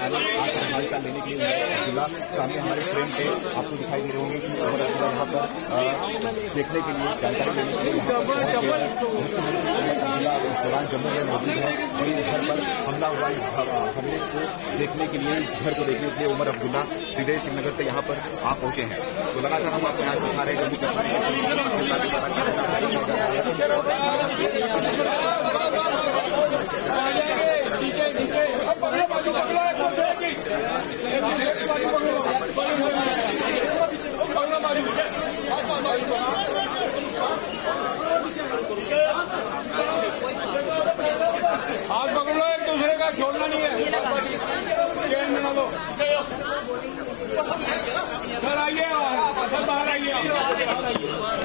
आकर हालचाल लेने के लिए जिला सामने हमारे फ्रेम पे आपको दिखाई दे रहे होंगे कि यहाँ पर देखने के लिए जानकारी देने के लिए जिला इस दौरान जम्मू में मौजूद है और इस घर पर हमला हुआ इस हमले को देखने के लिए इस घर को देखने के लिए उमर अब्दुल्ला सीधे श्रीनगर से यहाँ पर आ पहुंचे हैं। तो लगातार हम आपको यहाँ दिखा रहे हैं जम्मू हाथ पकड़ लो, एक दूसरे का छोड़ना नहीं है। चेन बना लो। सर आइए, सर बाहर आइए,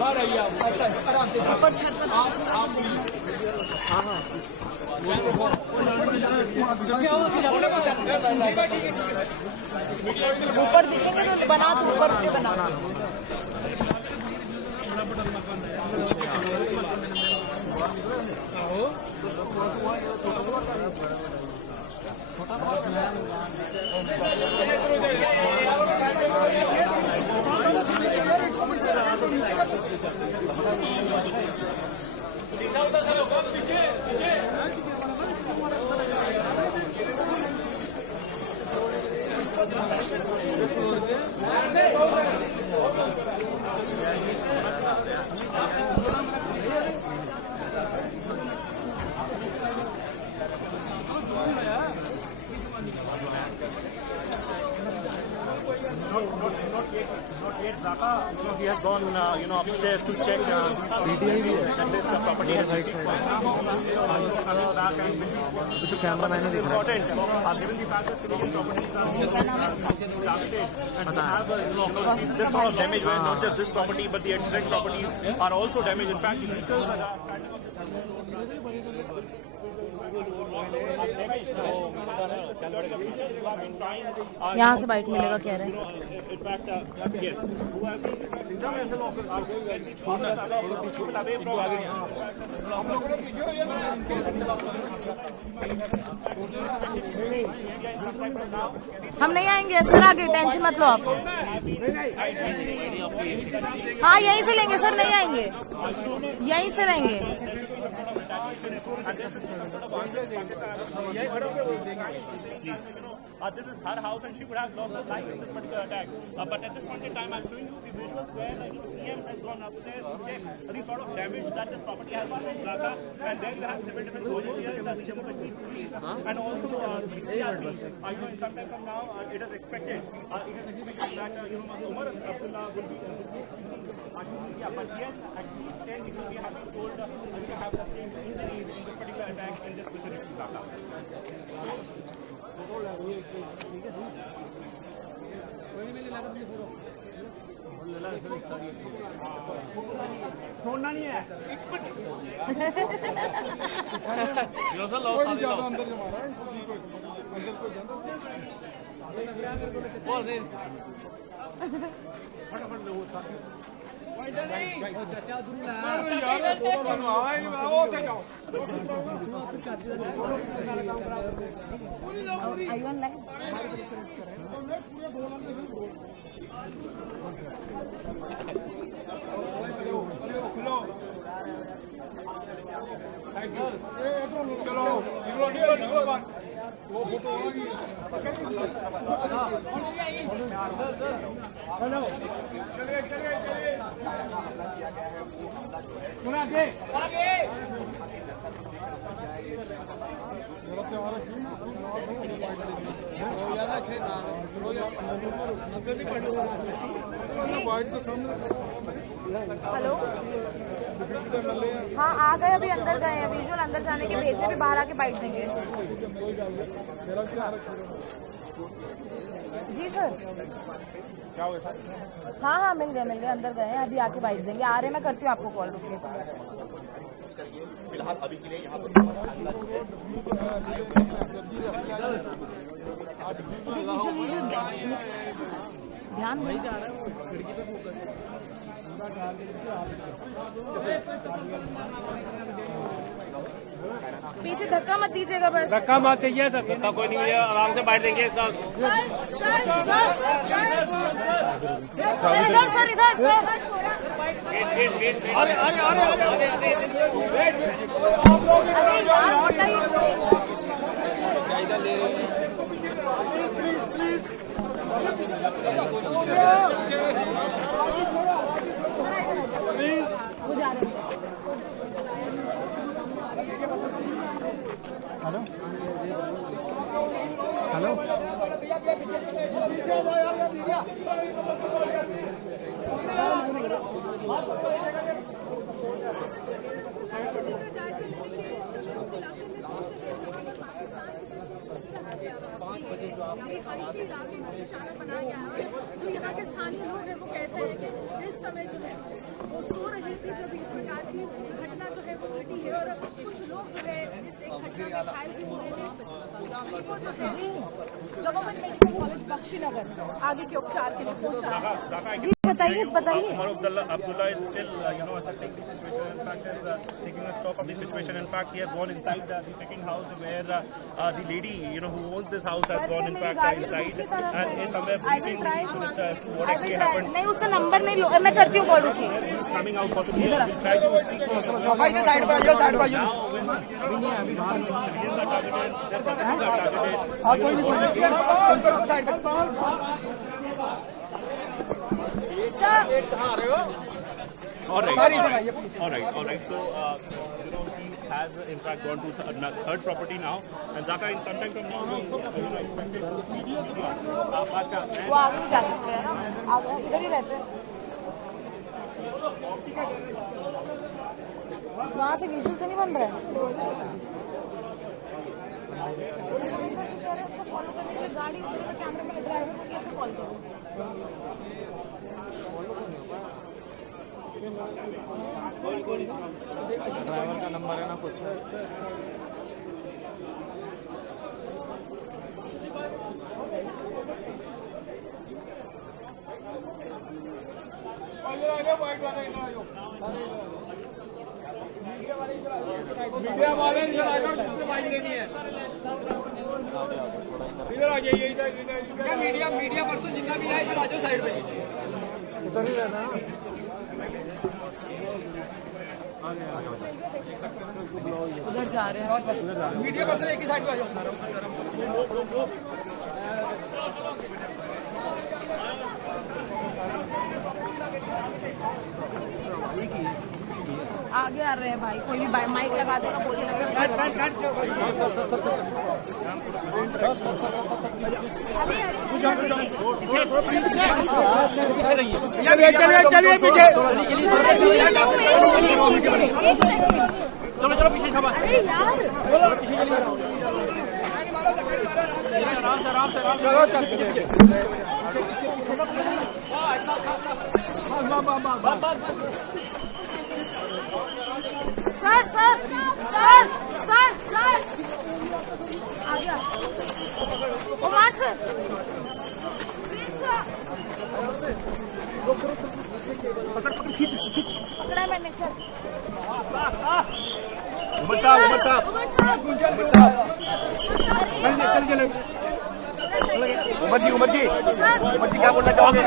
बाहर आइए आप। ऊपर छत पर आप हाँ ऊपर दिखेंगे तो बना दो, ऊपर भी बना। Not yet, Zaka. He has gone, upstairs to check that this property has received. तो कैमरा मैंने देखा Important. Given the fact that civilian properties are targeted and to have this sort of damage, where not just this property but the adjacent properties are also damaged. In fact, the vehicles are standing on यहाँ से bite मिलेगा कह रहे हैं। हम नहीं आएंगे sir, आगे टेंशन मत लो आप। हाँ यहीं से लेंगे सर, नहीं आएंगे, यहीं से रहेंगे। This is her house and she would have lost her life in this particular attack. But at this point in time, I'm showing you the visuals where CM has gone upstairs to check the sort of damage that this property has done in Dhaka. And then you have several different volunteers, the Jammu Kashmir police, and also the CRP. In some time from now, it is expected that Umar Abdullah will be but yes, at least 10 people we have been told to have sustained injuries in this particular attack in this specific Dhaka. छोड़ना नहीं है। ज्यादा अंदर जमा रहा है, अंदर को जाना फटाफट लो साथी। हेलो, हाँ आ गए, अभी अंदर गए हैं, विजुअल अंदर जाने के भेजे, भी बाहर आके बाइट देंगे। जी सर, क्या हुआ सर? हाँ हाँ मिल गए अंदर गए हैं, अभी आके बाइट देंगे। आ रहे, मैं करती हूँ आपको कॉल, रुकिए। फिलहाल अभी के लिए यहाँ पर ध्यान नहीं जा रहा है, पीछे धक्का मत दीजिएगा बस। धक्का मत दीजिए, धक्का कोई नहीं भैया, आराम से बैठ देंगे सब। इधर सर, इधर सर। अरे अरे अरे अरे यार बताइए, जायजा ले रहे हैं। वो जा रहे हैं। हेलो हेलो जो यहाँ के स्थानीय लोग हैं वो कहते हैं कि इस समय जो है वो सो रही थी जब इस प्रकार की घटना जो है वो घटी है और कुछ लोग जो है इस एक घटना में घायल भी हुए हैं। जी, गवर्नमेंट मेडिकल कॉलेज बख्शीनगर आगे के उपचार के लिए पहुंचा है। जी बताइए बताइए। Abdullah is still, assessing the situation. In fact, is taking a stock of the situation. In fact, he has gone inside the second house where the lady, who owns this house has gone in fact inside and is somewhere briefing the tourist as to what actually happened. नहीं, उसका number नहीं लो, मैं करती हूँ call, रुकिए। He's coming out possibly. We'll try to speak to him. Side पर आइए, side पर आइए। All right. So, he has in fact gone to third property now, and Zaka in some time from now we expected to see वो आगे नहीं जा सकते हैं ना, आगे इधर ही रहते हैं। वहाँ से विजुअल तो नहीं बन रहा है। गाड़ी कैमरे में ड्राइवर को कैसे कॉल करूँ? ड्राइवर का नंबर है ना कुछ। मीडिया वाले इधर आ जाओ, बाइक लेनी है। इधर आ जाइए, इधर मीडिया पर्सन जितना भी है इधर आ जाओ साइड पे। उधर ही रहना। उधर जा रहे हैं। मीडिया पर्सन एक ही साइड पे आ जाओ। आगे आ रहे हैं भाई, कोई भी माइक लगा देगा, बोलने लगेगा। चलिए पीछे। चलो पीछे। अरे यार आराम से सर आ गया उमर सर। पकड़ा मैंने, चल उमर साहब उमर जी क्या बोलना चाहोगे?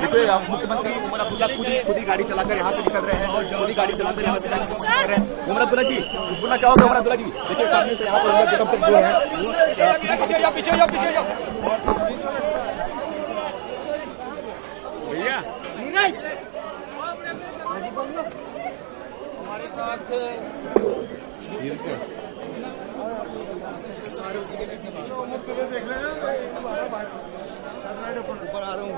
देखिए, मुख्यमंत्री उमर अब्दुल्ला खुद ही गाड़ी चलाकर यहाँ से निकल रहे हैं, खुद ही गाड़ी चलाकर यहाँ से कर रहे हैं। उमर अब्दुल्ला जी कुछ बोलना चाहोगे? उमर अब्दुल्ला जी देखिए सामने से यहाँ पर जो है पीछे जाओ भैया हमारे साथ देख रहे हैं। ऊपर आ रहा हूँ।